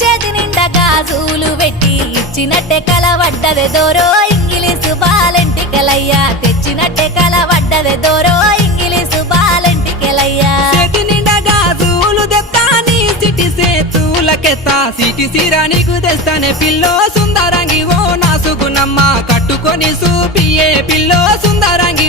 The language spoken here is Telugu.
చేతి నిండా గాజులు పెట్టి ఇచ్చినట్టే కలవడ్డదే దోరో ఇంగిలీసు బాలెంటికెలయ్యా తెచ్చినట్టే కలవడ్డదే దోరో ఇంగిలీసు బాలెంటికెలయ్యా చేతి నిండా గాజులు తెస్తాని సిటి సేతులకెత్తా సిటి సిరా నీకు తెస్తానే పిల్లో సుందరంగి ఓ నా సుగుణమ్మ కట్టుకొని సూపియే పిల్లో సుందరంగి